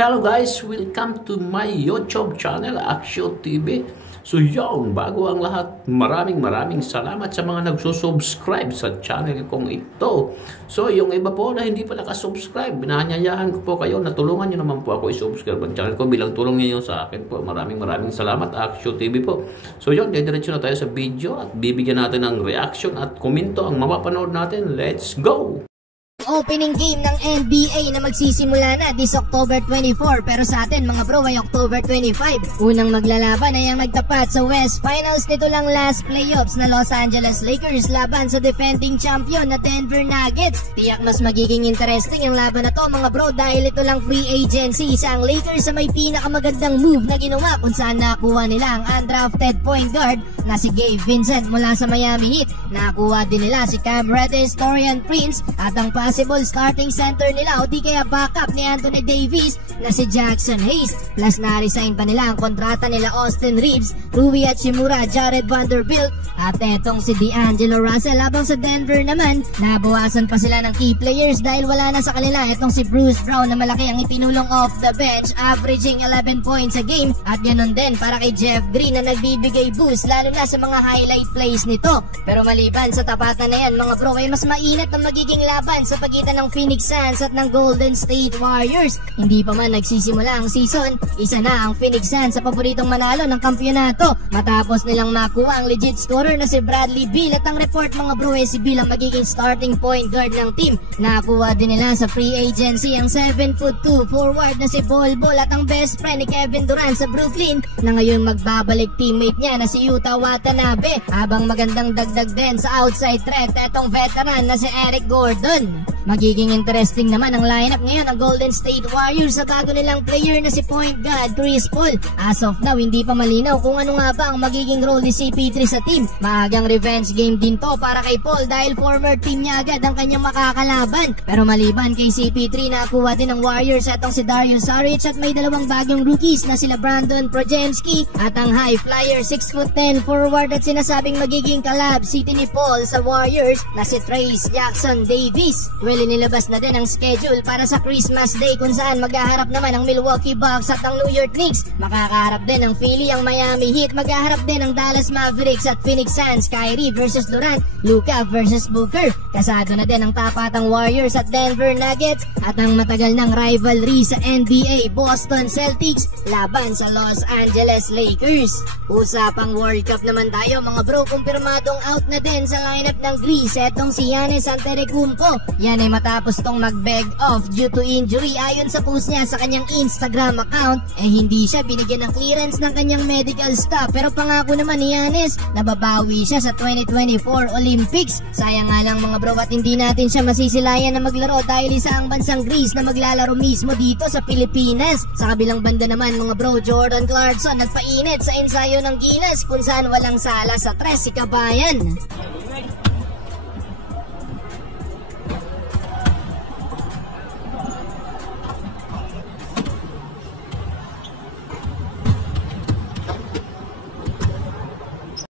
Hello guys, welcome to my YouTube channel, Aksyo TV. So yun, bago ang lahat, maraming salamat sa mga nagsusubscribe sa channel kong ito. So yung iba po na hindi pa nakasubscribe, binanyayahan ko po kayo na tulungan nyo naman po ako i-subscribe ang channel ko bilang tulong niyo sa akin po. Maraming salamat, Aksyo TV po. So yun, diretso na tayo sa video at bibigyan natin ng reaction at komento ang mapapanood natin. Let's go! Opening game ng NBA na magsisimula na this October 24, pero sa atin mga bro ay October 25. Unang maglalaban ay ang nagtapat sa West Finals nito lang last playoffs na Los Angeles Lakers laban sa defending champion na Denver Nuggets. Tiyak mas magiging interesting ang laban na to mga bro dahil ito lang free agency sa ang Lakers sa may pinakamagandang move na ginawa kung saan nakuha nila ang undrafted point guard na si Gabe Vincent mula sa Miami Heat. Nakuha din nila si Cam Reddish, Taurean Prince at ang possible starting center nila o di kaya backup ni Anthony Davis na si Jackson Hayes. Plus na-resign pa nila ang kontrata nila Austin Reeves, Rui Hachimura, Jared Vanderbilt at etong si D'Angelo Russell. Habang sa Denver naman, nabawasan pa sila ng key players dahil wala na sa kanila etong si Bruce Brown na malaki ang itinulong off the bench, averaging 11 points a game, at ganun din para kay Jeff Green na nagbibigay boost lalo na sa mga highlight plays nito. Pero maliban sa tapatan na yan mga bro ay mas mainit ang magiging laban sa pagitan ng Phoenix Suns at ng Golden State Warriors. Hindi pa man nagsisimula ang season, isa na ang Phoenix Suns sa paboritong manalo ng kampyonato matapos nilang makuha ang legit scorer na si Bradley Beal, at ang report mga bro ay si Beal ang magiging starting point guard ng team. Nakuha din nila sa free agency ang 7'2" forward na si Bol Bol at ang best friend ni Kevin Durant sa Brooklyn na ngayon magbabalik teammate niya na si Yuta Watanabe, habang magandang dagdag din sa outside threat etong veteran na si Eric Gordon. Magiging interesting naman ang lineup ngayon ng Golden State Warriors sa bago nilang player na si point guard Chris Paul. As of now, hindi pa malinaw kung ano nga ba ang magiging role ni CP3 sa team. Maagang revenge game din to para kay Paul dahil former team niya agad ang kanyang makakalaban. Pero maliban kay CP3, nakuha din ng Warriors atong si Darius Saric at may dalawang bagong rookies na sila Brandon Projemski at ang high flyer 6'10" forward at sinasabing magiging collab city ni Paul sa Warriors na si Trayce Jackson Davis. Well, inilabas na din ang schedule para sa Christmas Day kung saan maghaharap naman ang Milwaukee Bucks at ang New York Knicks. Makakaharap din ang Philly, ang Miami Heat. Maghaharap din ang Dallas Mavericks at Phoenix Suns. Kyrie versus Durant, Luka versus Booker. Kasado na din ang tapatang Warriors at Denver Nuggets at ang matagal ng rivalry sa NBA, Boston Celtics laban sa Los Angeles Lakers. Usapang World Cup naman tayo mga bro, kumpirmadong out na din sa lineup ng Greece etong si Giannis Antetokounmpo. Yan ay matapos tong mag-beg off due to injury. Ayon sa post niya sa kanyang Instagram account, hindi siya binigyan ng clearance ng kanyang medical staff, pero pangako naman ni Giannis na babawi siya sa 2024 Olympics. Sayang nga lang mga bro at hindi natin siya masisilayan na maglaro dahil isa ang bansang Greece na maglalaro mismo dito sa Pilipinas. Sa kabilang banda naman mga bro, Jordan Clarkson nagpainit sa ensayo ng Gilas kung saan walang sala sa tres si Kabayan.